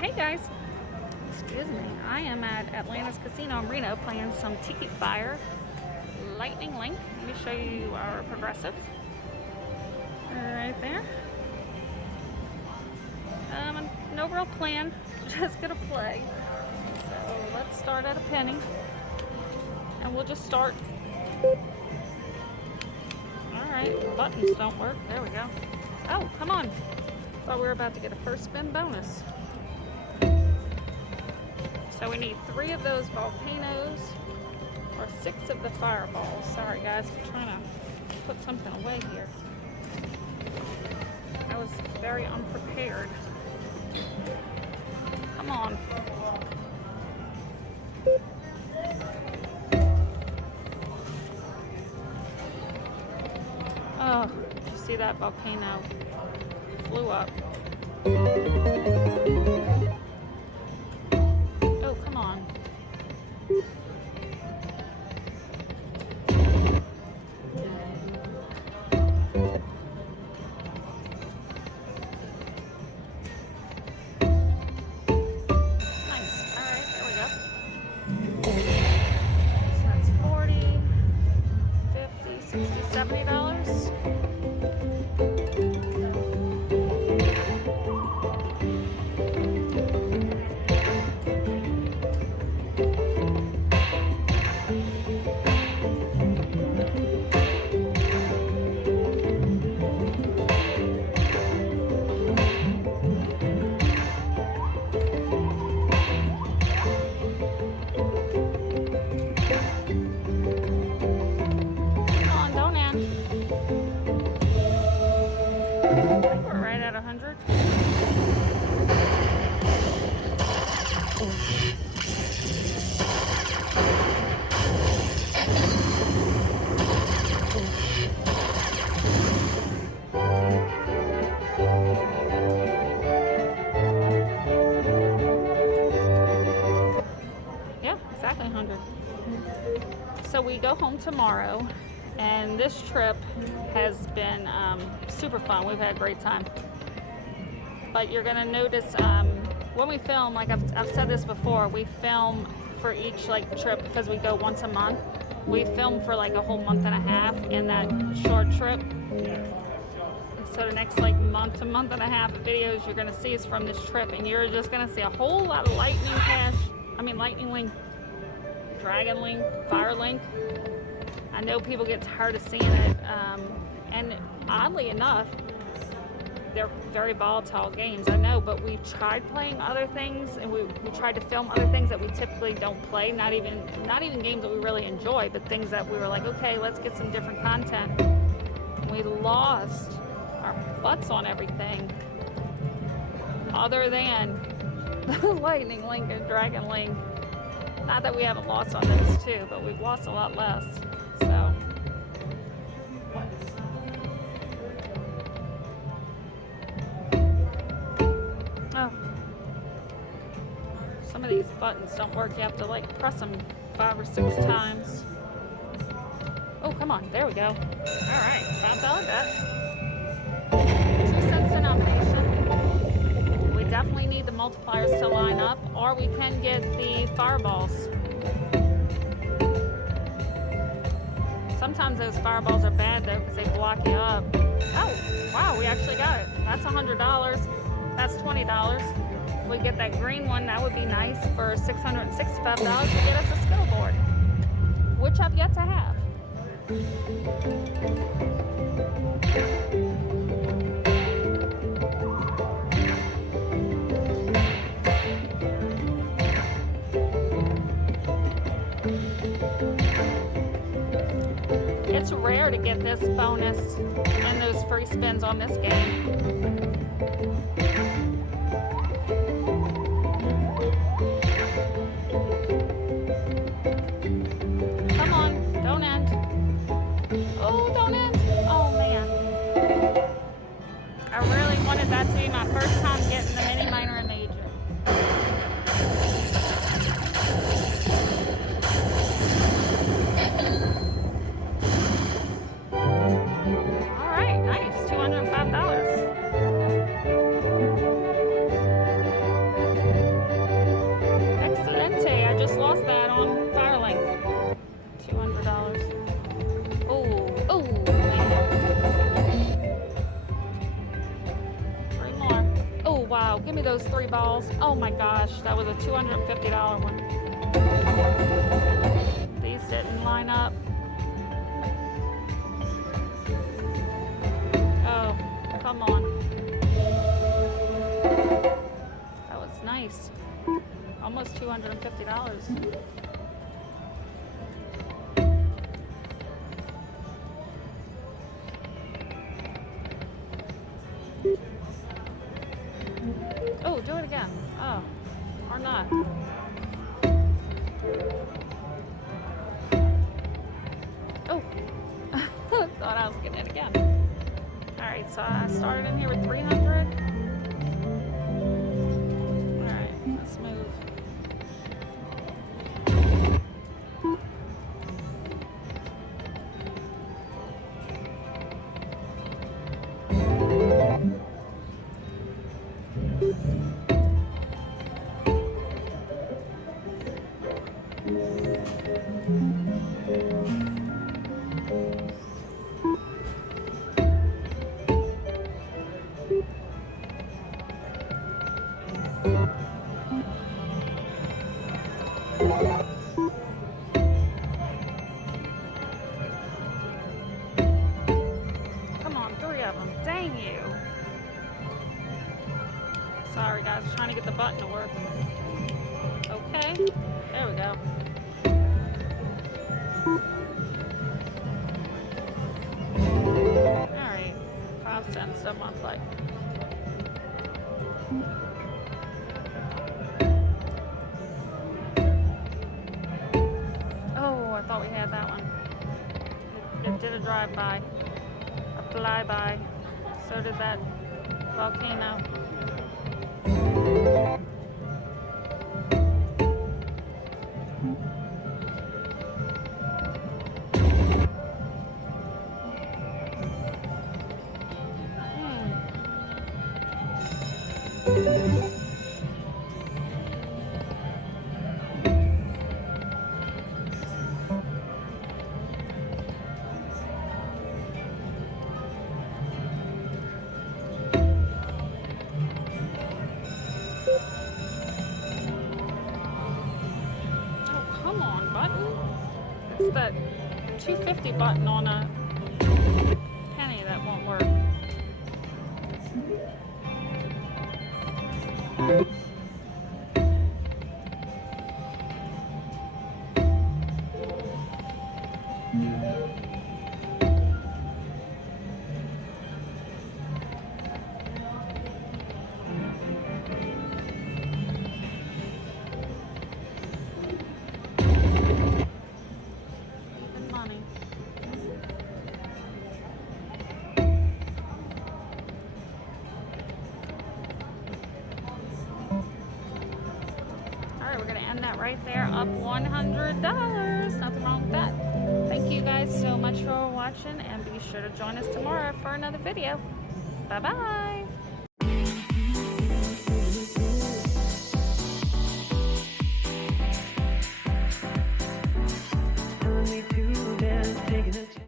Hey guys, excuse me. I am at Atlanta's Casino in Reno playing some Tiki Fire Lightning Link. Let me show you our progressives. Right there. No real plan, just gonna play. So let's start at a penny, and we'll just start. All right, buttons don't work. There we go. Oh, come on. Thought we were about to get a first spin bonus. So we need 3 of those volcanoes or 6 of the fireballs. Sorry guys, I'm trying to put something away here. I was very unprepared. Come on. Oh, did you see that volcano? Flew up. Oh, come on. Nice. All right, there we go. So that's $40, $50, $60, $70. Yeah, exactly 100. So we go home tomorrow, and this trip has been super fun. We've had a great time. But you're gonna notice when we film, like I've said this before, we film for each trip because we go once a month. We film for like a whole month and a half in that short trip. So the next month to month and a half of videos you're gonna see is from this trip, and you're just gonna see a whole lot of Lightning Link, Dragon Link, Fire Link. I know people get tired of seeing it, and oddly enough, they're very volatile games, I know, but we tried playing other things, and we tried to film other things that we typically don't play, not even games that we really enjoy, but things that we were like, okay, let's get some different content. We lost our butts on everything other than the Lightning Link and Dragon Link. Not that we haven't lost on those too, but we've lost a lot less. So some of these buttons don't work. You have to press them 5 or 6 times. Oh, come on. There we go. All right. Not bad, that. 2 cents denomination. We definitely need the multipliers to line up, or we can get the fireballs. Sometimes those fireballs are bad though because they block you up. Oh, wow, we actually got it. That's $100. That's $20. If we get that green one, that would be nice for $665 to get us a skill board, which I've yet to have. It's rare to get this bonus and those free spins on this game. Come on, don't end. Oh, don't end. Oh, man. I really wanted that to be my first time getting the mini, minor, and major. balls. Oh my gosh, that was a $250 one. These didn't line up. Oh, come on. That was nice. Almost $250. Oh, do it again. Oh, or not. Oh, thought I was getting it again. All right, so I started in here with 300. All right, let's move. Come on, 3 of them. Dang you. Sorry guys, trying to get the button to work. Okay, there we go. Alright, 5 cents a month like. Oh, I thought we had that one. It did a drive-by, a fly-by. So did that volcano. Come on, button. It's that 250 button on a penny that won't work. We're going to end that right there, up $100. Nothing wrong with that. Thank you guys so much for watching, and be sure to join us tomorrow for another video. Bye-bye.